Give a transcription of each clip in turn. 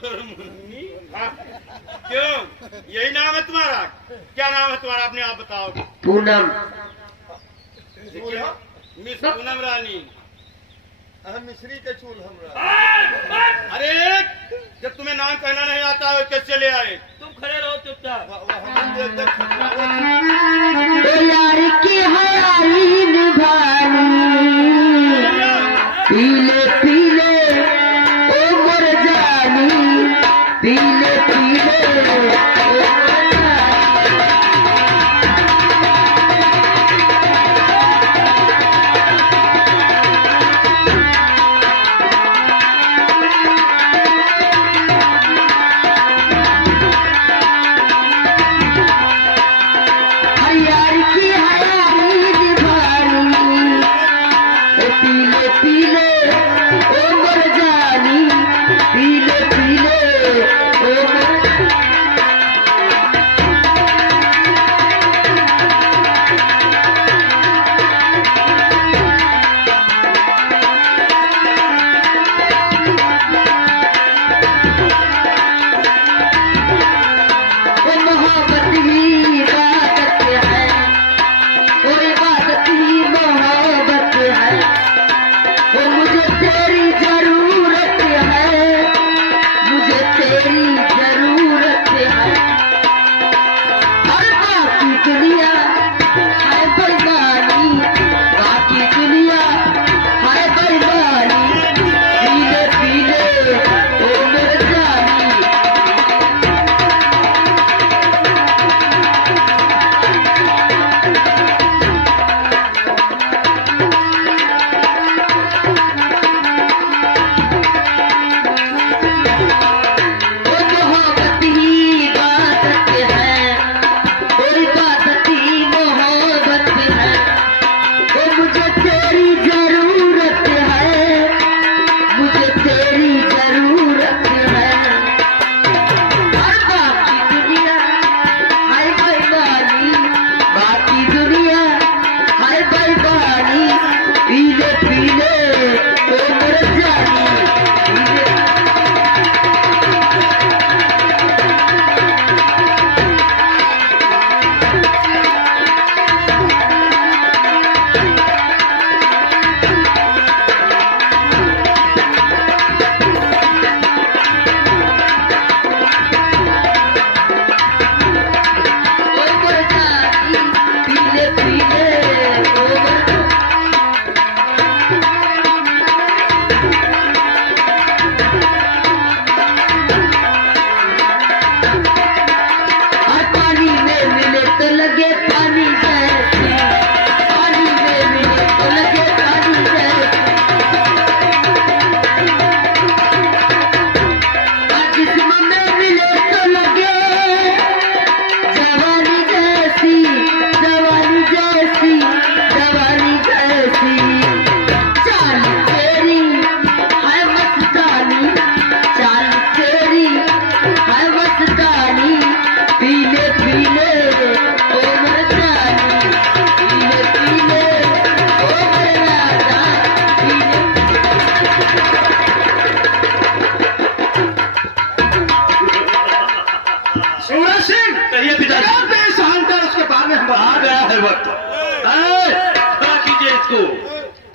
क्यों, यही नाम है तुम्हारा? क्या नाम है तुम्हारा, अपने आप बताओ। पूनम। मिस पूनम रानी। मिश्री के चूल हमरा। अरे जब तुम्हें नाम कहना नहीं आता है कैसे ले आए? तुम खड़े रहो चुपचाप। यार की हयारी निभानी, पीले पीले ओ मर जानी, पीले पीले ओ मर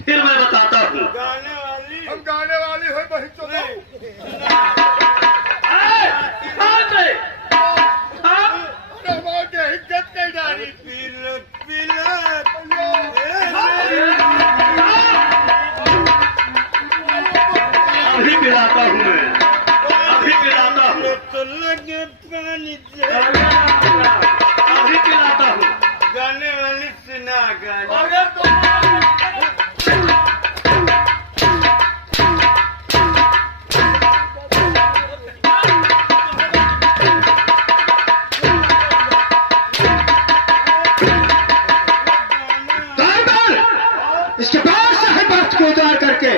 फिर मैं बताता हूँ। हम गाने वाली हो बही तो हिज्जत नहीं डाली। अभी पिलाता हूँ मैं, अभी पिलाता हूँ, तो लगे पानी अभी पिलाता हूँ। गाने वाली सुना गाने। इसके बाद से हर बात को उतार करके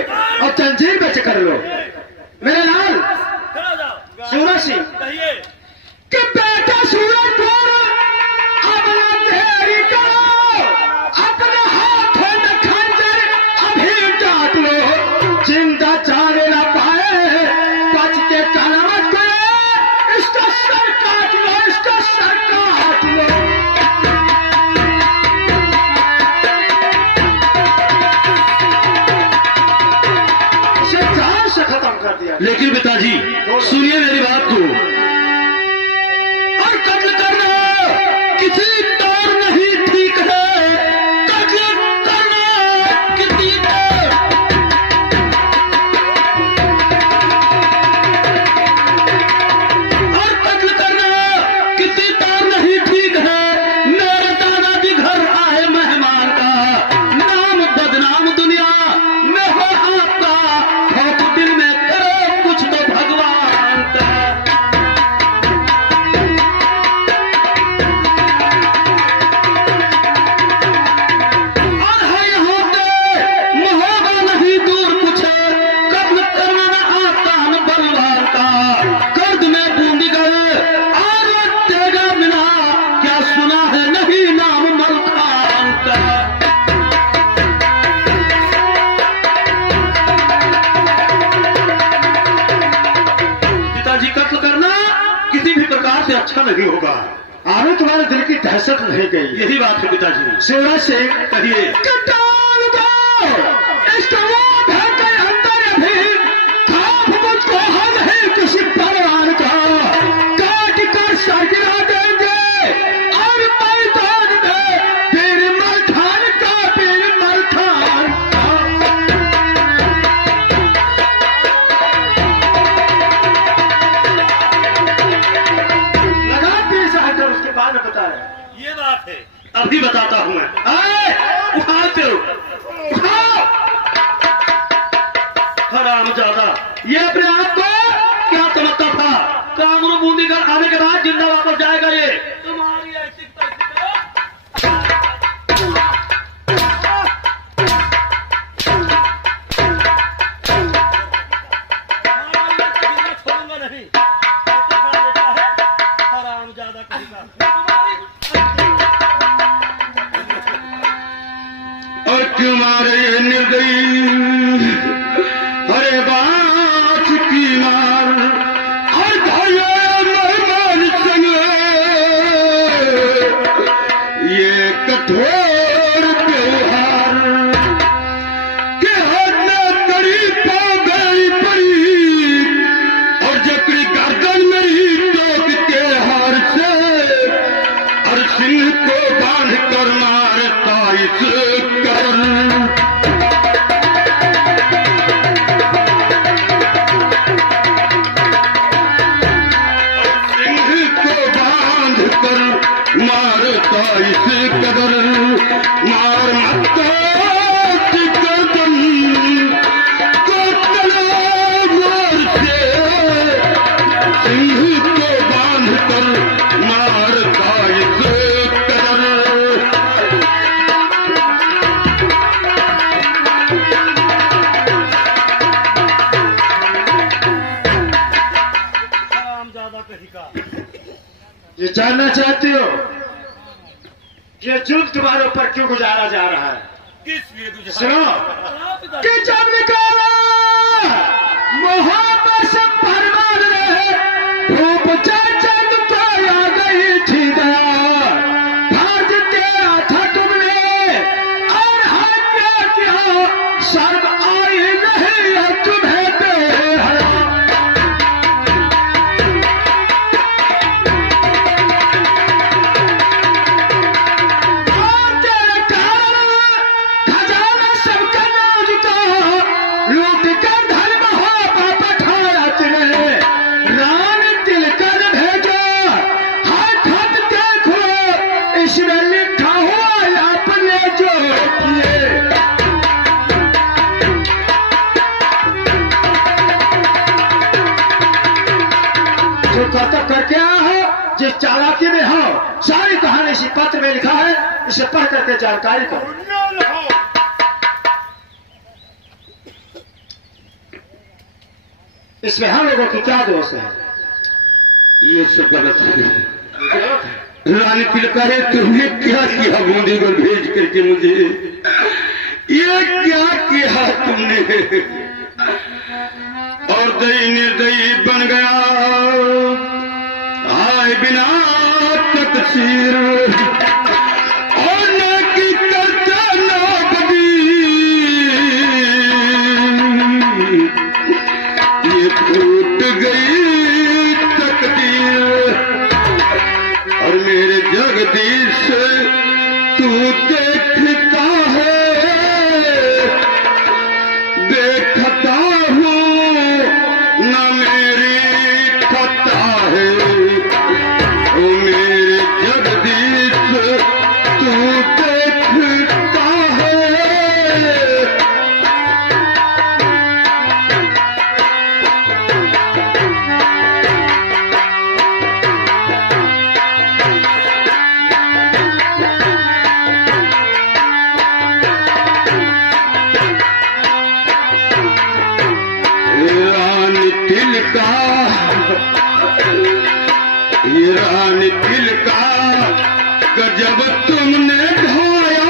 और जंजीर में कर लो। मेरे लाल सूरज सिंह कहिए कि बेटा सूरज को अब पिताजी सुनिए मेरी बात को। और कत्ल करना किसी तौर नहीं ठीक है, कत्ल करना किसी तौर और कत्ल करना किसी तौर नहीं ठीक है। मेरे दादाजी घर आए मेहमान का, नाम बदनाम दुनिया में हो आपका, खौफ दिल में करो कुछ तो भगवान का। और है यहाँ से महोबा नहीं दूर कुछ, कत्ल करना न आसान बलवान का। कर्द में बूंदीगर और तेगा मिला, क्या सुना है नहीं नाम मलखान का। पिताजी कत्ल करना किसी भी प्रकार से अच्छा नहीं होगा। आगे तुम्हारे दिल की दहशत नहीं गई। यही बात है पिताजी। शिवराज सिंह कहिए। कटाल दो इसका वो है के अंदर अभी खौफ मुझको हम है किसी परवान का, काट कर सर गिरा देंगे और मैदान में पीर मलखान का, पीर मलखान का। लगा पीर साहब उसके बाद में बताया। ये बात है, अभी बताता हूं मैं। आए, उठाते हो, उठाओ। हरामजादा, ये अपने आप को क्या समझता था? कामरू बूंदीगर आने के बाद जिंदा वापस जाएगा ये। तुम्हारी ऐसी छोड़ूंगा नहीं। हरामजादा कहेगा। और तुम्हारे ये निर्दयी हरे बात की मार और भाइयों मेहमान संग ये कठोर व्यवहार के हाथ में कड़ी पा गई पड़ी और जकड़ी गर्दन मेरी टोक के हार से और सिंह को बांध कर मारता इस कर। सिंह को बांध कर मारता इस कदर, मार मत गर्दन को तलवार से, सिंह को बांध कर मारता इस कदर। ये जानना चाहते हो ये जुल्म तुम्हारे ऊपर क्यों गुजारा जा रहा है? किस लिए तुझे सुनो कि जब निकाला मोहब्बत से फरमान रहे, धूप चंद को आ गई थी दया, भाज तेरा था तुमने और हत्या किया, शर्म आई नहीं है तुम्हें बेहया। लूट कर धर्म हो पापा ठाया तुमने, रान दिल कर भेजा, हाथ हाथ देखो इसमें लिखा हुआ आपने जो किए। जो कर्तव्य करके आया हो, जिस चालाकी में हो, सारी कहानी इसी पत्र में लिखा है, इसे पढ़ करके जानकारी करो। इसमें हम लोगों की क्या दोष है? ये सब गलत है। रानी तिलकारे तुमने क्या किया बूंदीगर भेज करके मुझे? ये क्या किया तुमने? और दई निर्दयी बन गया, आए बिना तकसीर और न की करता न बदी। ये फूट जगदीश तू देखता है, देखता हूँ न मेरी खता है। ओ मेरे जगदीश तू देखता है। रानी दिल का गजब तुमने ढाया,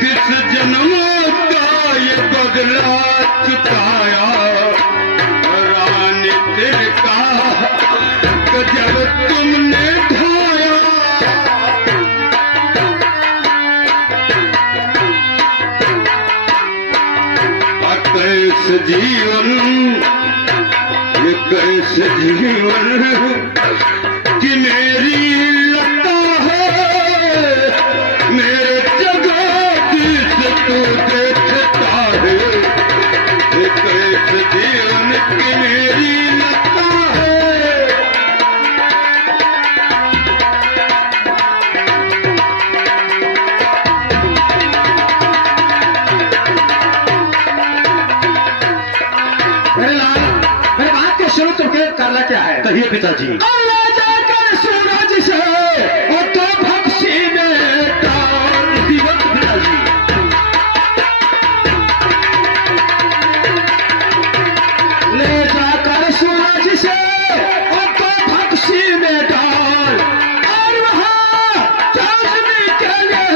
किस जन्म का ये बदला चुकाया। रानी दिल का गजब तुमने ढाया, कैसे जीवन ये कैसे जीवन कि मेरी लगता है। मेरे जगदीश तू देखता है, ये कैसे जीवन कि मेरी लगता है। मेरे बात के शुरू तुमके करना क्या है? कहिए पिताजी। अल्लाह जाकर सूरज से वो तो भक्सी में डाल दिवस पिताजी। ले जाकर सूरज से वो तो भक्सी में डाल, और वहाँ चांदनी के लिए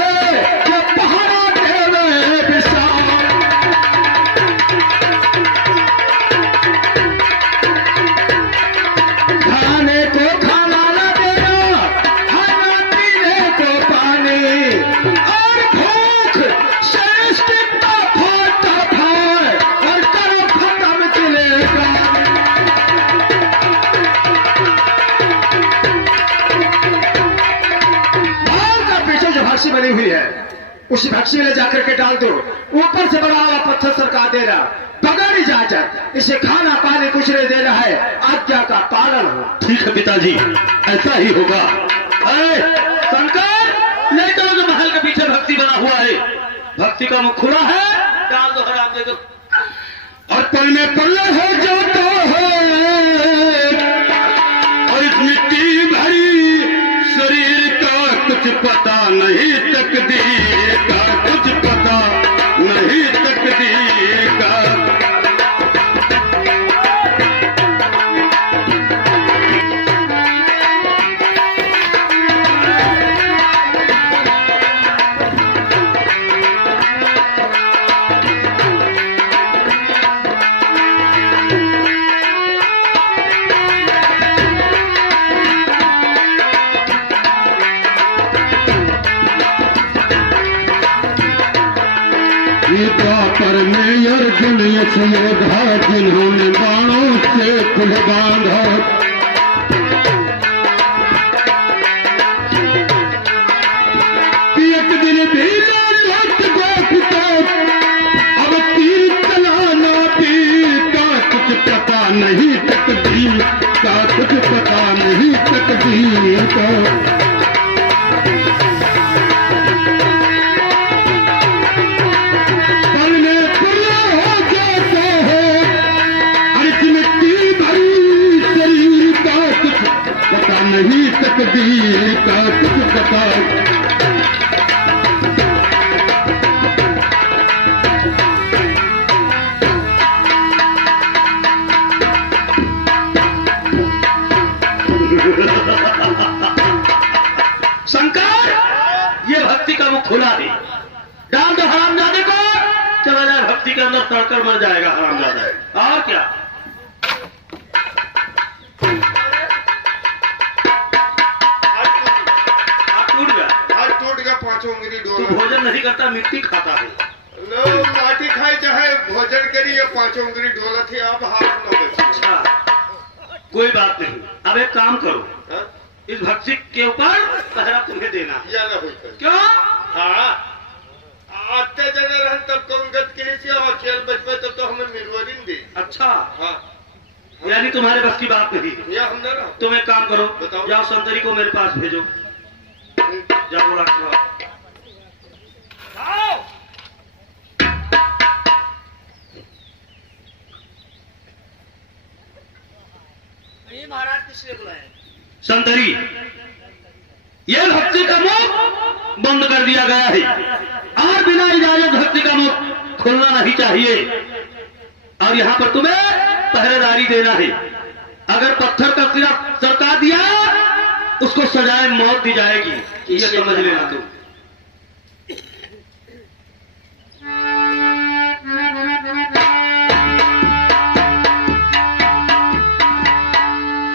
जो पहरा देवे विशाल। खाने को खाना न देना, खाना पीने को पानी, और भूख सृष्टि का फाटा फाड़ और करो खत्म चलेगा। बाल का पीछे जो भक्सी बनी हुई है उसी भक्सी में ले जाकर के डाल दो। ऊपर से बड़ा हुआ पत्थर सरकार दे रहा, बगैर इजाजत इसे खाना पानी कुछ नहीं दे रहा है, आज्ञा का पालन हो। ठीक है पिताजी, ऐसा ही होगा। शंकर ले जाओ जो महल के पीछे भक्ति बना हुआ है, भक्ति का मुख खुला है, डाल दो हराम दे दो। और पल में पल हो जाता है, और इस मिट्टी भरी शरीर का कुछ पता नहीं, तकदीर का कुछ पता नहीं, तकदीर का। पर में अर्जुन यशोधा जिन्होंने बाणों से कुल बांधा, एक दिन भी लौट देखता, अब तीर चलाना पीता, कुछ पता नहीं तकदीर का, कुछ पता नहीं तकदीर का। नहीं तकदीर का कुछ पता। शंकर, ये भक्ति का मुख खुला है, डाल दो हरामजादे को, चला जाए भक्ति के अंदर तड़कर मर जाएगा हरामजादा। और क्या? पांचों उंगली तू डोला। भोजन नहीं करता, मिट्टी खाता है। लो माटी खाए चाहे भोजन करिए, पांचों उंगली डोला थी, अब हाथ न बचे। अच्छा, कोई बात नहीं। अब एक काम करो, हाँ? इस भक्ति के ऊपर पहरा तुम्हें देना। या ना होई कर। क्यों? हाँ आते जने रहन तब कंगत के से और खेल बचपन तब तो हमें मिलवरिन दे। अच्छा, हाँ यानी तुम्हारे बस की बात नहीं है। या हम ना रहो। तुम एक काम करो, बताओ। जाओ सुंदरी को मेरे पास भेजो, जाओ बोला करो। महाराज किसने बुलाया? सुंदरी, यह भक्ति का मुख बंद कर दिया गया है और बिना इजाजत भक्ति का मुख खुलना नहीं चाहिए। और यहाँ पर तुम्हें पहरेदारी देना है। अगर पत्थर का सिरा सरका दिया उसको सजाए मौत दी जाएगी, ये समझ लेना तुम।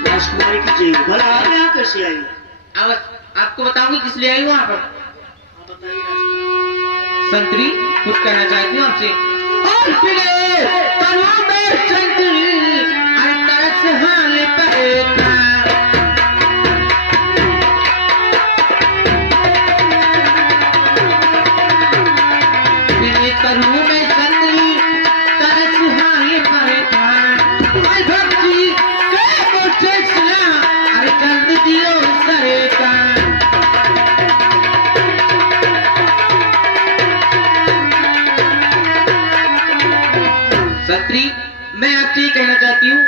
राजकुमारी की जेल भला आप यहाँ कैसे आई? आपको बताऊंगी किस लिए आई वहां पर। आप बताइए राजकुमारी। संतरी कुछ कहना चाहती हूँ आपसे। और फिरे तनु में संतरी हर तरह से हाल पड़ेगा। फिरे तनु में संतरी तरह से हाल पड़ेगा। और भक्ति के मुझे सुना हर कर दियो सरेगा। संतरी, मैं आपसे ये कहना चाहती हूँ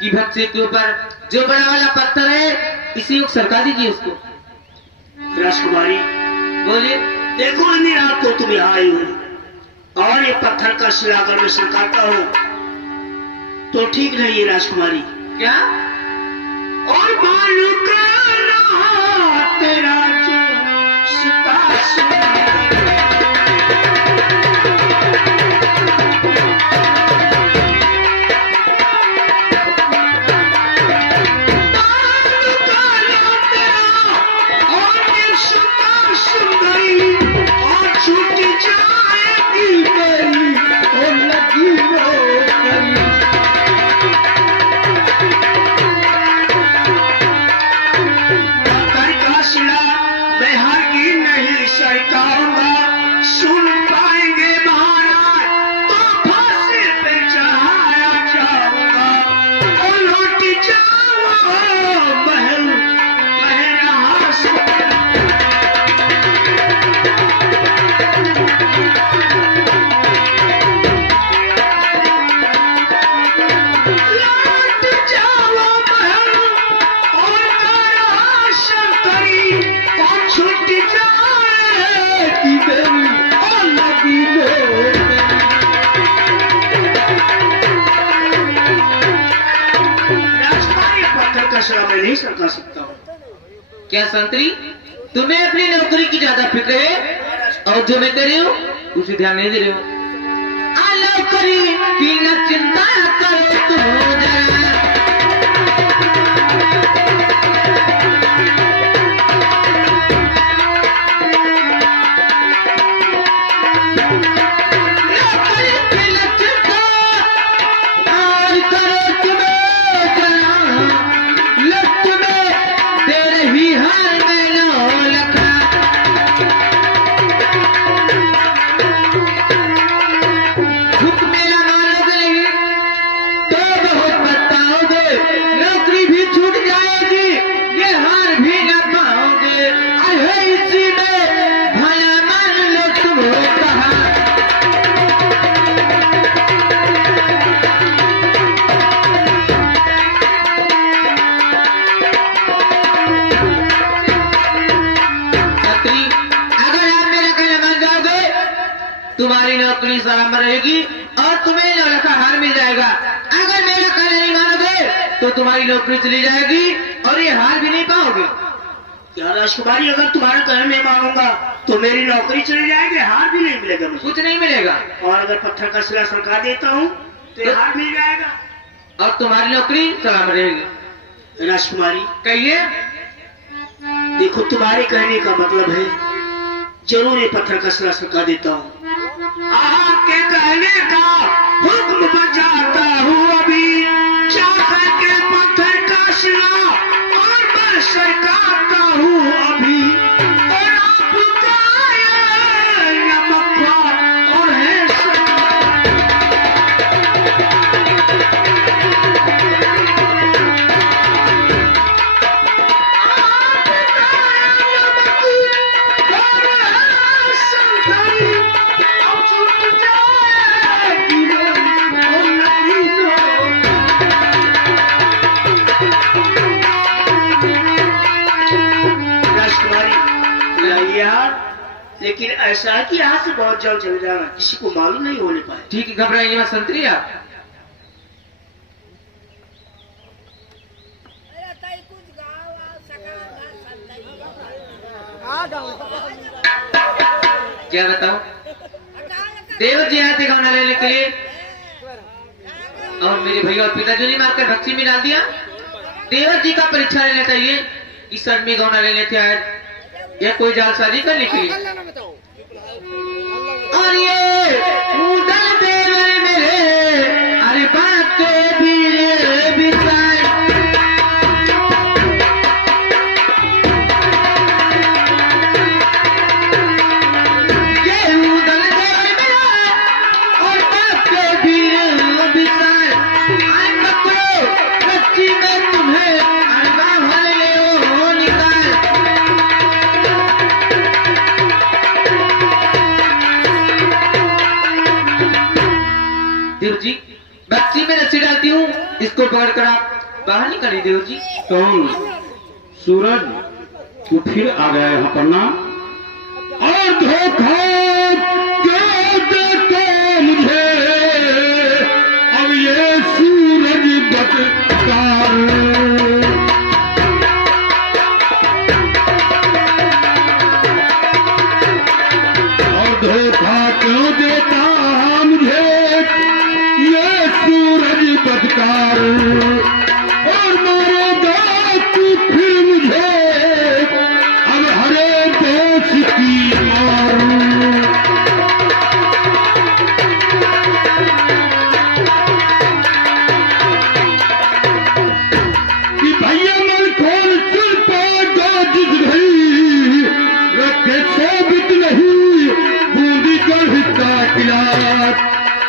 कि भक्ति के ऊपर जो बड़ा वाला पत्थर है इसी को सरका दीजिए उसको। राजकुमारी बोलिए। देखो इतनी रात को तुम यहाँ आई हो और ये पत्थर का सिरा अगर मैं सरकाता हूँ तो ठीक नहीं है राजकुमारी। क्या? और बालू का रहा तेरा जो सितारा मैं नहीं सरका सकता हूँ। क्या संतरी, तुम्हें अपनी नौकरी की ज्यादा फिक्र है और जो मैं कर रही हूँ उसे ध्यान नहीं दे रहे हो। नौकरी की न चिंता करो तुम जरा। तुम्हारी नौकरी सलामत रहेगी और तुम्हें लड़का हार मिल जाएगा। अगर मेरा कहना नहीं मानोगे तो तुम्हारी नौकरी चली जाएगी और ये हार भी नहीं पाओगे। क्या राजकुमारी, अगर तुम्हारा कहना नहीं मानूंगा तो मेरी नौकरी चली जाएगी, हार भी नहीं मिलेगा मुझे। कुछ नहीं मिलेगा। और अगर पत्थर का सिरा सरका देता हूँ तो हार मिल जाएगा और तुम्हारी नौकरी सलामत रहेगी। राजकुमारी कहिए। देखो, तुम्हारे कहने का मतलब है जरूर ये पत्थर का सिरा सरका देता हूँ। आपके कहने का हुक्म बजाता हूँ अभी, चाह के पत्थर का सिरा और मैं सरकार लेकिन ऐसा है कि यहाँ से बहुत जल्द चले जाना, किसी को मालूम नहीं होने पाए। ठीक है, घबराइए मत संतरी आप। क्या बताओ, देवर जी आए थे गाना लेने के लिए और मेरे भैया और पिताजी ने मारकर भक्ति में डाल दिया। देवर जी का परीक्षा लेना चाहिए कि सर में गौना लेने थे आए या कोई जालसाजी करने के लिए। और ये उदल देवर मेरे अरे बात के भी बिसाए देव जी, बच्ची में रस्सी डालती हूँ, इसको पकड़कर आप बाहर निकालिए देव जी। कौन? सूरज, तू फिर आ गया यहाँ पर ना? और धोखा क्या देता मुझे अब ये सूरज बदकार। और धोखा क्यों देता मुझे ये सूरज बदकार। और मारेगा तू फिर मुझे अब हरे दोष की मार। कि भैया मन खोल सुन पाएगा जिस घड़ी रखे सोबित नहीं बूंदी गढ़ का किला।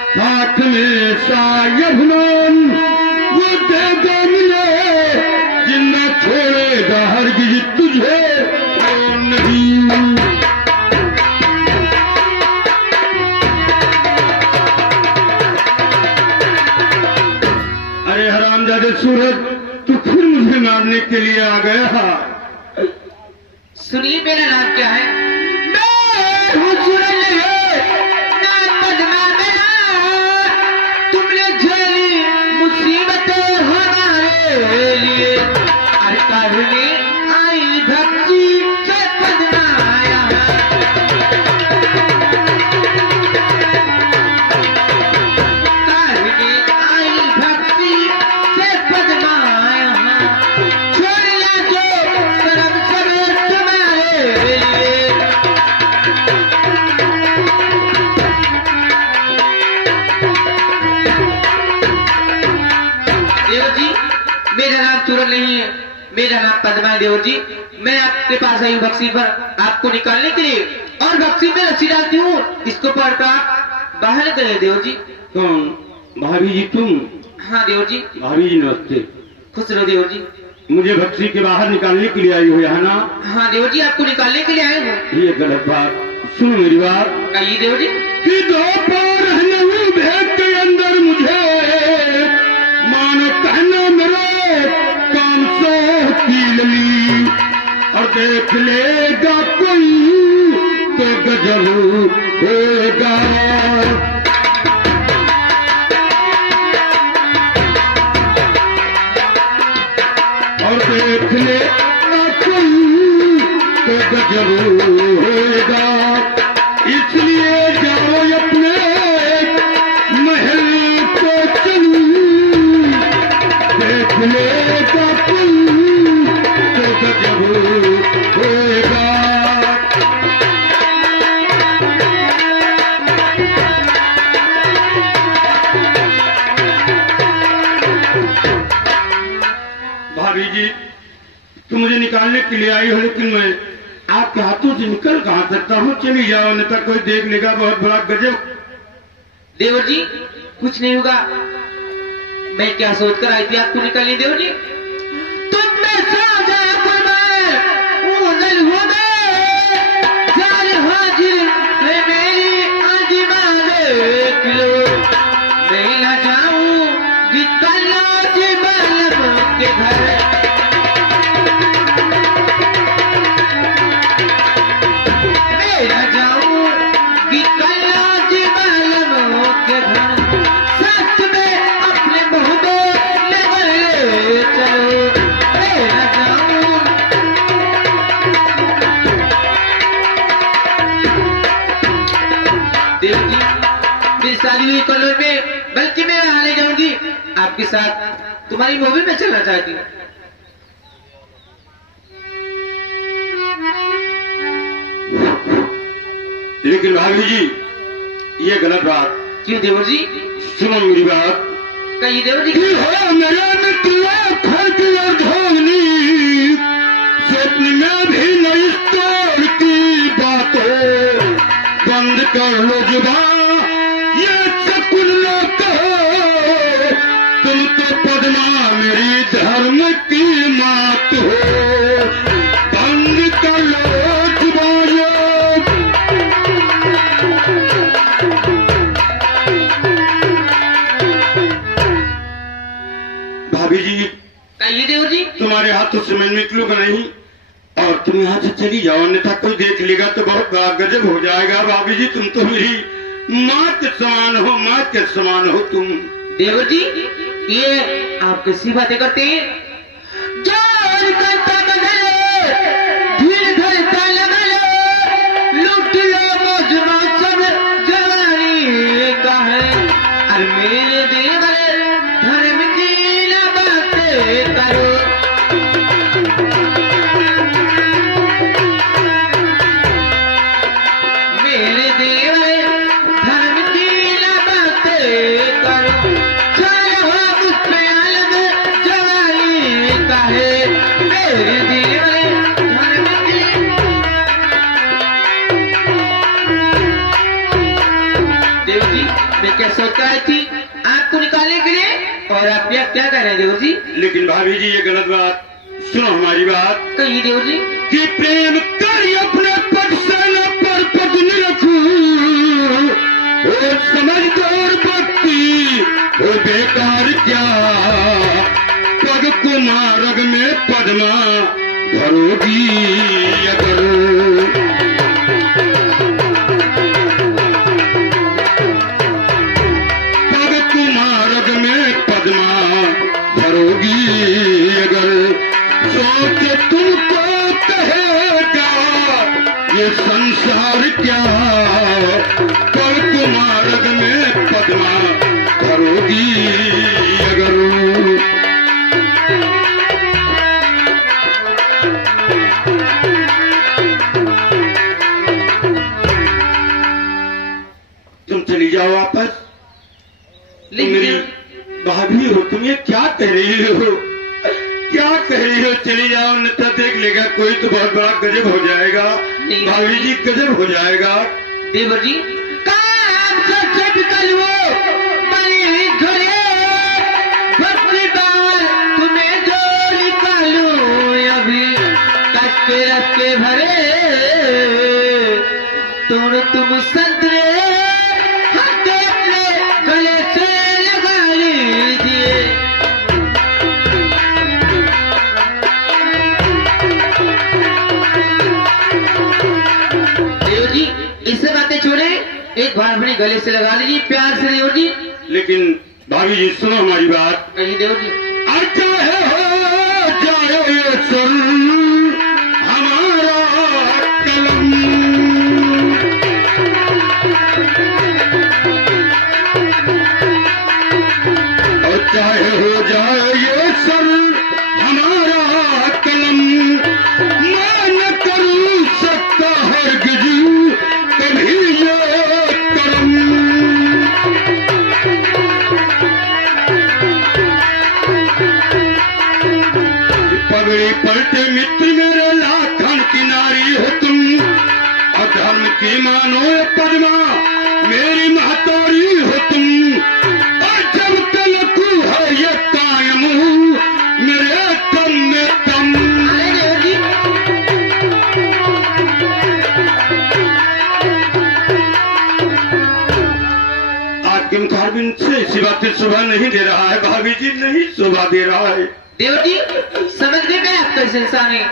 साथ में सायब नाम वो देगा मिले जिन्ना छोड़ेगा हरगिज तुझे और नहीं। अरे हरामजादे सूरज, तू फिर मुझे मारने के लिए आ गया। सुनिए, मेरा नाम क्या है? मैं हूँ सूरज है, नाम बदमा मेरा। तुमने झेली मुसीबतें हमारे लिए, अरे काहे आई भक्ति से बदनाया। काहे आई भक्ति से बदनाया। छोड़िया जो करम सब तुम्हारे लिए। देव जी, मेरा नाम सूरज नहीं है, मेरा नाम पद्मा है। देव जी, मैं आपके पास आई हूँ बक्सी पर आपको निकालने के लिए, और बक्सी में रस्सी डालती हूँ, इसको पढ़कर आप बाहर निकले। देव जी। कौन? भाभी जी तुम? हाँ देव जी। भाभी जी नमस्ते। खुश रहो देव जी। मुझे भक्ति के बाहर निकालने के लिए आई हो यहाँ ना? हाँ देव जी, आपको निकालने के लिए आए हूँ। ये गलत बात। सुनो मेरी बात। कहिए देव जी। कि दो पार नहीं भेद के अंदर मुझे मानो कहना मेरे काम सो की लली। और देख लेगा कोई तो गजब होगा। और देख लेगा कोई तो गजब होगा। इसलिए जाओ अपने महल को चलूं। देख लेगा कोई तो गजब होगा। भाभी जी, तुम मुझे निकालने के लिए आई हो, लेकिन मैं आपके हाथों से निकल कहां सकता हूँ? चली जाओ, नहीं तो कोई देख लेगा बहुत बड़ा गजब। देवर जी, कुछ नहीं होगा। मैं क्या सोच कर आई थी आपको निकालने। देवर जी, तुम में साजा कुर्बान उदल हो गए। जान हाजिर है मेरी आजिमा देख लो। मैं न जाऊं जितना जिबालब के घर। मेरा बल्कि मैं वहां ले जाऊंगी आपके साथ, तुम्हारी मूवी में चलना चाहती हूँ। लेकिन भाभी जी ये गलत बात। क्यों देवर जी? सुनो मेरी बात। कहिए देवर जी। कि हो मेरा मित्र खर्च और ढोंगनी, स्वप्न में भी नहीं तोड़ती बातों, बंद कर लो जुबान ये शकुन न कहो, तुम तो पद्मा मेरी धर्म की मात हो, बंद कर लो जुबान। भाभी जी कहिए देवर जी। तुम्हारे हाथों से मैं निकलूंगा नहीं, और तुम यहाँ से चली जाओ, अन्यथा कोई देख लेगा तो बहुत बड़ा गजब हो जाएगा। भाभी जी तुम तो मेरी माँ के समान हो, माँ के समान हो तुम। देवर जी ये आप कैसी बातें करते हैं? जान करता बदले, धीर धरता लगले, लूट लो मौज मौसम जवानी का है, और मेरे देवर धर्म की न बातें करो। मेरे देवर धर्म की न बातें करो, चलो मुझ पे आलम जवानी का है, मेरे देवर धर्म की। देव जी मैं क्या सोच रही थी आपको निकालने के लिए, और आप क्या कह रहे हैं देव जी? लेकिन भाभी जी ये गलत बात। सुनो हमारी बात। कहिए देव जी। कि प्रेम कर अपने पद से न पर पद न रखूं, वो समझदार भक्ति वो बेकार क्या, पग कुमारग में पद्मा भरोगी अगर, पग कुमारग में पद्मा भरोगी अगर, सोच तुमको कहेगा ये संसार क्या, पर कुमारग में पद्मा भरोगी अगर। तुम चली जाओ वापस। तुम मेरी भाभी हो, तुम ये क्या कह रही हो, क्या कह रही हो? चली जाओ, अन्यथा देख लेगा कोई तो बहुत बड़ा गजब हो जाएगा। भाभी जी गजब हो जाएगा। देवर जी काम से निकल वो बड़ी घरे, भक्ति बार तुम्हें जो निकालूं अभी, कच्चे रस्के भरे तुम संतरे हाथ अपने गले से लगा लीजिए। देवर जी इससे बातें छोड़े, एक बार अपने गले से लगा लीजिए प्यार से देवर जी। लेकिन भाभी जी सुनो हमारी बात। कहिए देवर जी। चाहे हो जाए ये सुन हमारा कलम, और चाहे हो जाए ये सुन हमारा कलम, मैं न करूं सकता हरगिज कभी ये करम। पगड़ी पलटे मित्र मेरे लाखन की नारी हो तुम, अधर्म की मानो पद्मा मेरी महतारी हो तुम, और जब तलक है ये कायम मेरे तम में तम। अरे देवर जी आज के मुताबिक से ऐसी बातें शोभा नहीं दे रहा है। भाभी जी नहीं शोभा दे रहा है। देवर जी समझने में आप कैसे इंसान है,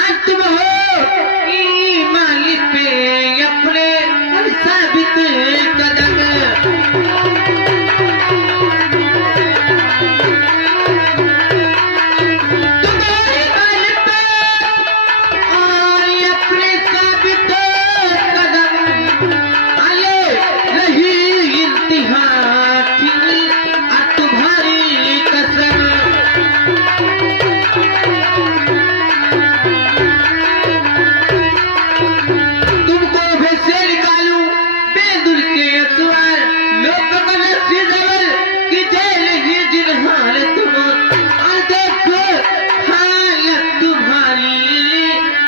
आज तुम हो मालिक पे अपने साबित कदम, तुम्हारे मालिक पे और अपने साबित कदम, आले रही इंतहा थी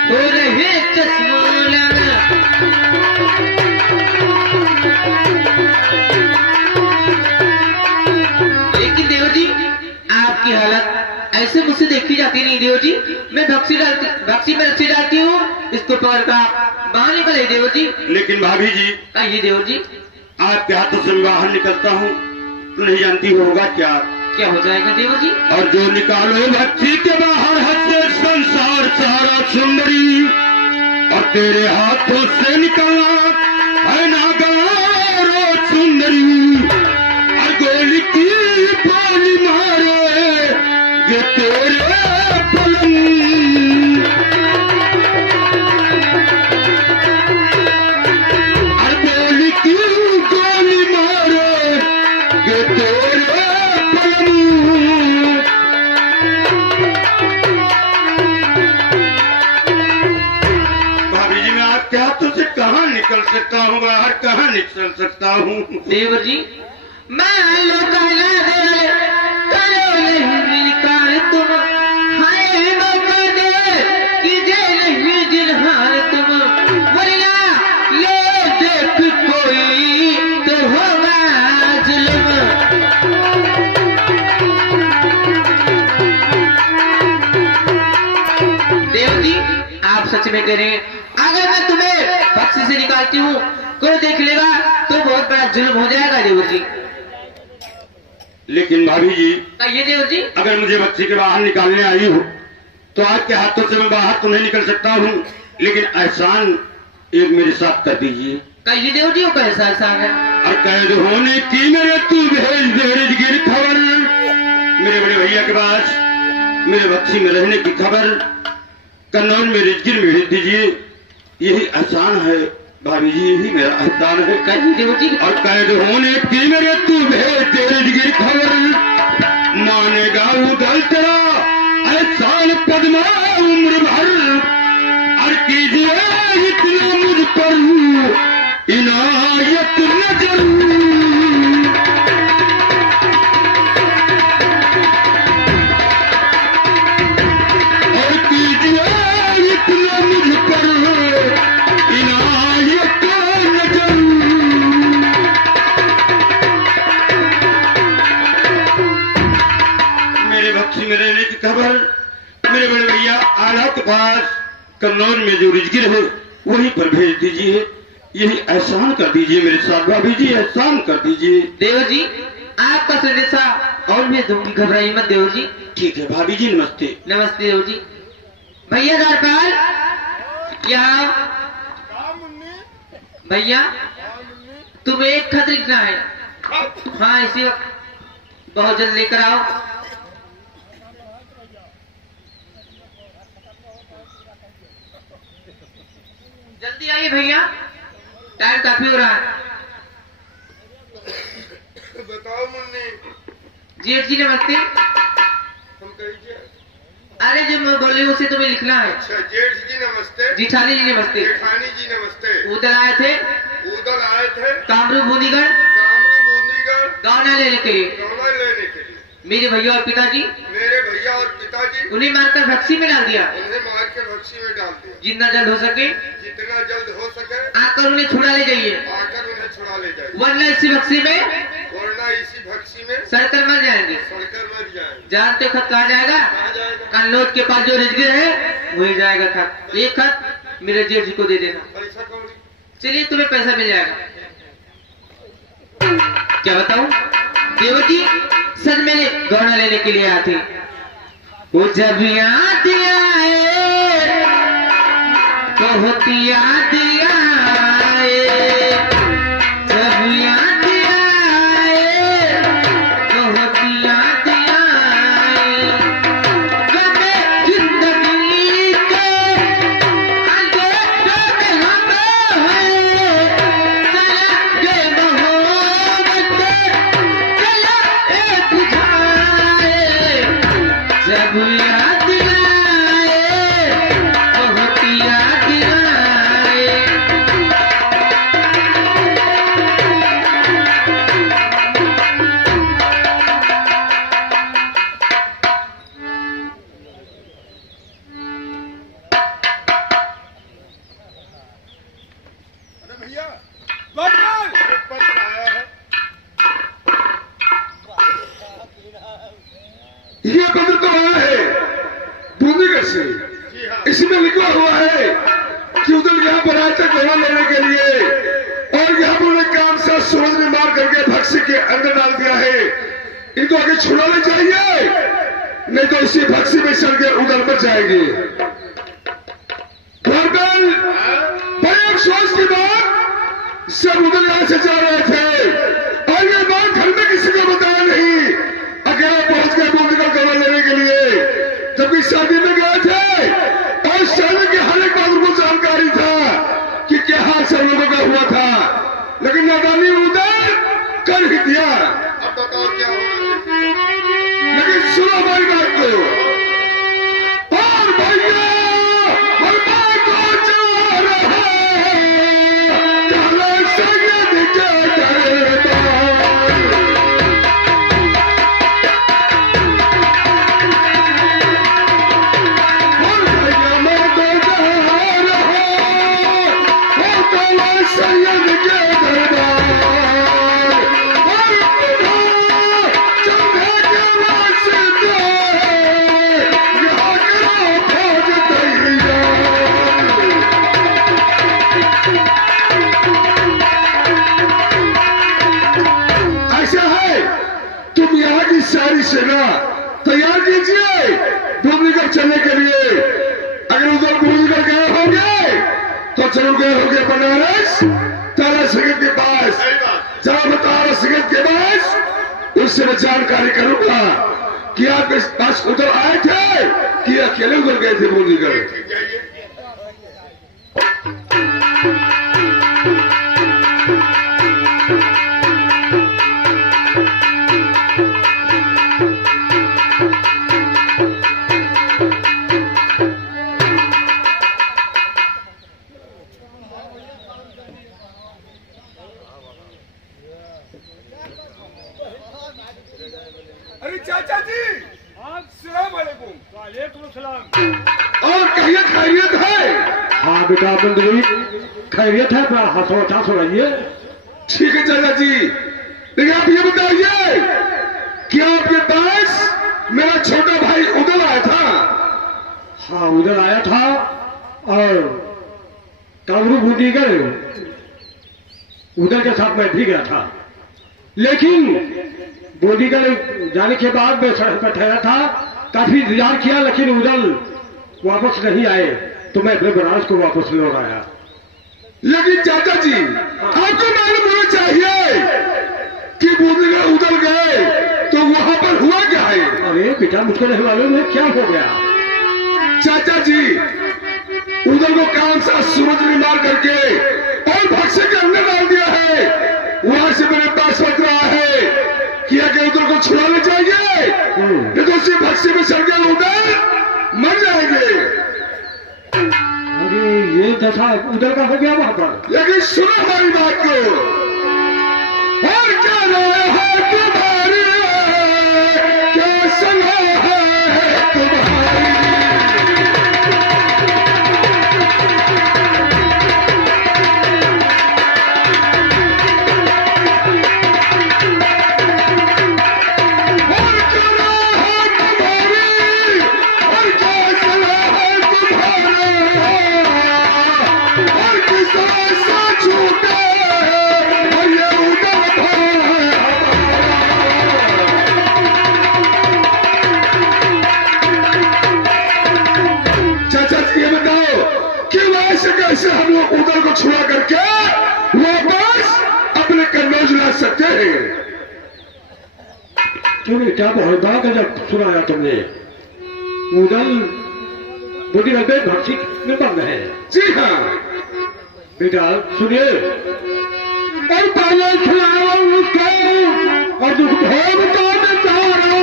हो रहे चश्मोलन। लेकिन देव जी आपकी हालत ऐसे मुझसे देखी जाती नहीं देव जी। मैं भक्सी में रस्सी डालती हूँ, इसको पकड़ कर बाहर निकले देव जी। लेकिन भाभी जी कहिए देव जी। आपके हाथों से मैं बाहर निकलता हूँ तो नहीं जानती होगा क्या? क्या हो जाएगा देव जी? और जो निकालो भक्ति के बाहर हंसे संसार सारा सुंदरी, और तेरे हाथों से निकलना है ना गवारो सुंदरी, और गोली की गोली मारे ये तेरे पलंग, और गोली की गोली मारे ये तेरे पलंग। भाभी जी मैं आपके हाथों से कहाँ निकल सकता हूँ, बाहर कहाँ निकल सकता हूँ? देवर जी मैं लोग करो नहीं मिलकर तुम, हाय मौका दे कीजे नहीं जिनहार तुम, वरना ले देख कोई तो होगा जुल्म। देव जी आप सच में कह रहे हैं, अगर मैं तुम्हें बक्सी से निकालती हूँ कोई देख लेगा तो बहुत बड़ा जुल्म हो जाएगा देवर जी। लेकिन भाभी जी कहिए देवर जी। अगर मुझे बच्ची के बाहर निकालने आई हो तो आपके हाथों से मैं बाहर तो नहीं निकल सकता हूँ, लेकिन एहसान एक मेरे साथ कर दीजिए। कहिए देवर जी वो कैसा एहसान है? और कैद होने की मेरे तू भेज दे गिर खबर, मेरे बड़े भैया के पास मेरे बच्ची में रहने की खबर कन्नौज में रिजगिर में भेज दीजिए। यही एहसान है भाभी जी, यही मेरा एहसान है। कहिए देवर जी। और कैद होने की मेरे तू भेज दे रिजगिर खबर, मानेगा उधर तेरा एहसान पद्मा उम्र भर, और कीजिए इतना मुझ पर इनायत नजर। और कीजिए इतना मुझ पर इनायत नजर। मेरे बच्ची में रहने की खबर मेरे बड़े भैया आला के पास कन्नौज में जो रिजगिर है वहीं पर भेज दीजिए। यही एहसान कर दीजिए मेरे साथ भाभी जी, एहसान कर दीजिए। देवर जी आपका संदेशा और मैं दूंगी, घबराइए मत देवर जी। ठीक है भाभी जी, नमस्ते। नमस्ते देवर जी। भैया दारपाल यहाँ। भैया तुम्हें एक खत लिखना है। हाँ इसी वक्त बहुत जल्द लेकर आओ। जल्दी आइए भैया, टाइम काफी हो रहा है। बताओ मुन्नी। जेठ जी नमस्ते। हम कहिए। अरे जो मैं बोले उसे तुम्हें लिखना है। अच्छा जेठ जी नमस्ते। जिठानी जी नमस्ते। जेठानी जी नमस्ते। उधर आए थे, उधर आए थे कामरू बूंदीगढ़ कामरू बूंदीगढ़ गौना लेने के लिए। गौना लेने के लिए। मेरे भैया और पिताजी मेरे भैया और पिताजी उन्हें मारकर भक्सी में डाल दिया। उन्हें मार के भक्सी में डाल दिया। जितना जल्द हो सके जितना जल्द हो सके आकर उन्हें छुड़ा ले जाइए, आकर उन्हें छुड़ा ले जाए, वरना इसी भक्सी में वरना इसी भक्सी में सड़कर मर जाएंगे। सड़कर मर जाएंगे। जानते खत कहा जाएगा? कहा जाएगा कन्नौज के पास जो रिजगिर है वही जाएगा खत। एक खत मेरे जेठ जी को दे देना। पैसा कौड़ी। चलिए तुम्हें पैसा मिल जाएगा। क्या बताऊं देवर जी, सर मैंने गौना लेने के लिए आते, वो जब याद आए बहुत याद आए, जब याद आए बहुत याद आए, गमे जिंदगी के अंधेरे में हम हैं, चला गए मोहब्बत चला एक बुझाए, जब याद आए बहुत याद आए। जी हाँ। इसमें लिखा हुआ है कि उधर यहाँ पर आए थे गवा लेने के लिए, और यहाँ पर उन्हें काम सा सूरज ने मार करके भक्सी के अंदर डाल दिया है। इनको आगे छुड़ाना चाहिए, नहीं तो इसी भक्सी में चढ़ के उधर मर जाएगी। बड़े अफसोस की बात, सब उधर यहाँ से जा रहे थे और ये बात घर में किसी को बताया नहीं, अकेला पहुंच गया बूंदी का गवा लेने के लिए। जबकि शादी में गए थे और शादी के हर एक बात उनको जानकारी था कि क्या हाल सब लोगों का हुआ था, लेकिन नादानी उधर कर ही दिया। अब बताओ क्या होगा। लेकिन सुनो हमारी बात को, और भैया हर बात को जा रहा है काला सैयद के दरबार। और भैया मैं तो जा रहा हूँ काला सैयद के दरबार। सारी सेना तैयार कीजिए डूबलीगढ़ चलने के लिए। अगर उधर डूबलीगढ़ गए होंगे तो जरूर गए होंगे बनारस तारा सिंह के पास। जब मैं तारा सिंह के पास उससे मैं जानकारी करूंगा कि आप इस पास उधर आए थे कि अकेले उधर गए थे डूबलीगढ़। अरे चाचा जी, अस्सलाम वालेकुम। वालेकुम सलाम। और कहिए खैरियत है? हाँ बेटा बंदगी खैरियत है, अपना हंसोटा सुनाइए। ठीक है चाचा जी, लेकिन आप ये बताइए कि आपके पास मेरा छोटा भाई उधर आया था? हाँ उधर आया था और कामरू बूंदीगढ़ उधर के साथ मैं भी गया था, लेकिन बूंदीगढ़ जाने के बाद मैं सड़क पर ठहरा था, काफी इंतजार किया लेकिन उधर वापस नहीं आए, तो मैं अपने बनारस को वापस लौट आया। लेकिन चाचा जी आपको मालूम होना चाहिए कि बूंदीगढ़ उधर गए तो वहां पर हुआ क्या है? अरे बेटा मुझको नहीं मालूम है क्या हो गया। चाचा जी उधर को काम सा सूरज ने मार करके और भक्से के अंदर डाल दिया है। वहां से मेरे पास पत्र रहा है कि आगे उधर को छुड़ाना चाहिए, नहीं तो उसी भक्से में चढ़ गए उधर मर जाएंगे। अरे ये दशा उधर का हो गया वहां पर। लेकिन सुनो हमारी बात को, और क्या राय है तुम्हारी, क्या सलाह है तुम्हारी? कैसे हम लोग उधर को छुड़ा करके वापस अपने कन्नौज ला सकते हैं? तुमने क्या बहुत बड़ा गजब सुनाया तुमने। उधर बूंदीगढ़ में भक्सी में बंद है। जी हाँ बेटा सुनिए, और पहले खिलाओ उसको और दुख भोग तो बेचारा,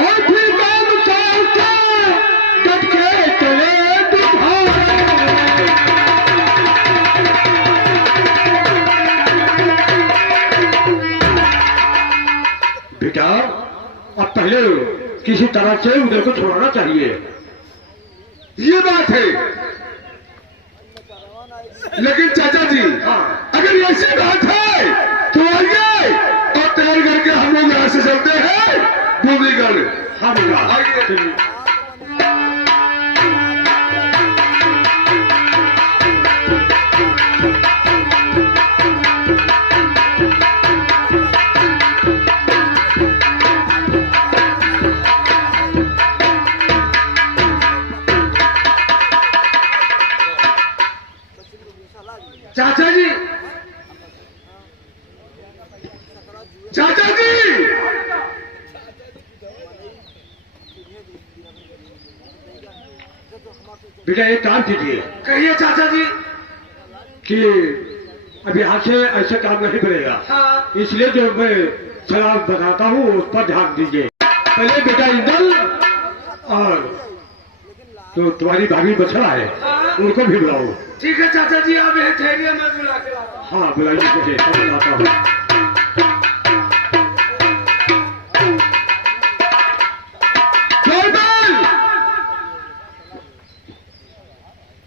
और फिर काम करके डट के चले बेटा। अब पहले किसी तरह से उधर को छोड़ना चाहिए। ये बात है, लेकिन चाचा जी अगर ऐसी बात है तो आइए और तैयार करके हम लोग यहाँ से चलते हैं बूंदीगढ़। हाँ बेटा आइए। चाचा जी, चाचा जी, बेटा एक काम कीजिए। कहिए चाचा जी। कि अभी यहाँ से ऐसे काम नहीं बनेगा। हाँ। इसलिए जो मैं सलाह बताता हूँ उस पर ध्यान दीजिए। पहले बेटा इंदल और तो तुम्हारी भाभी बछड़ा है, उनको भी बुलाओ। ठीक है चाचा जी, आप यही ठहरिए, मैं बुला के लाता हूँ। हाँ बुलाइए, मुझे सब बताता हूँ।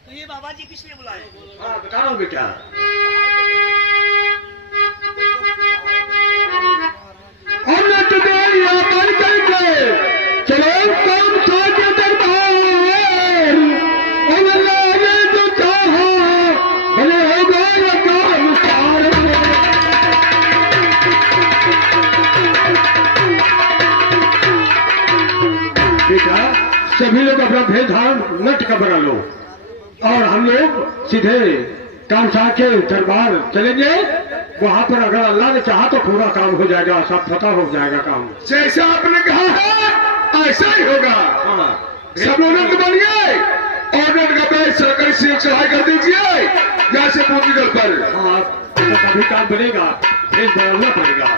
कहिए बाबा जी, किसने बुलाए? हाँ बता रहा हूँ बेटा। अमृत देरिया बन करके चलो काम साके दरबार, अल्लाह ने जो चाहा भले होगा ये काम सार। बेटा सभी लोग अपना भेदभाव नट का बना लो और हम लोग सीधे कामसा के दरबार चलेंगे। वहाँ पर अगर अल्लाह ने चाहा तो पूरा काम हो जाएगा, सब पता हो जाएगा काम। जैसा आपने कहा है ऐसा ही होगा। हाँ सब लोग बनिए और का बैठ सरकारी से चढ़ाई कर दीजिए जैसे पूंजीगढ़ पर। हाँ तो तभी काम बनेगा, फिर बढ़ाना पड़ेगा।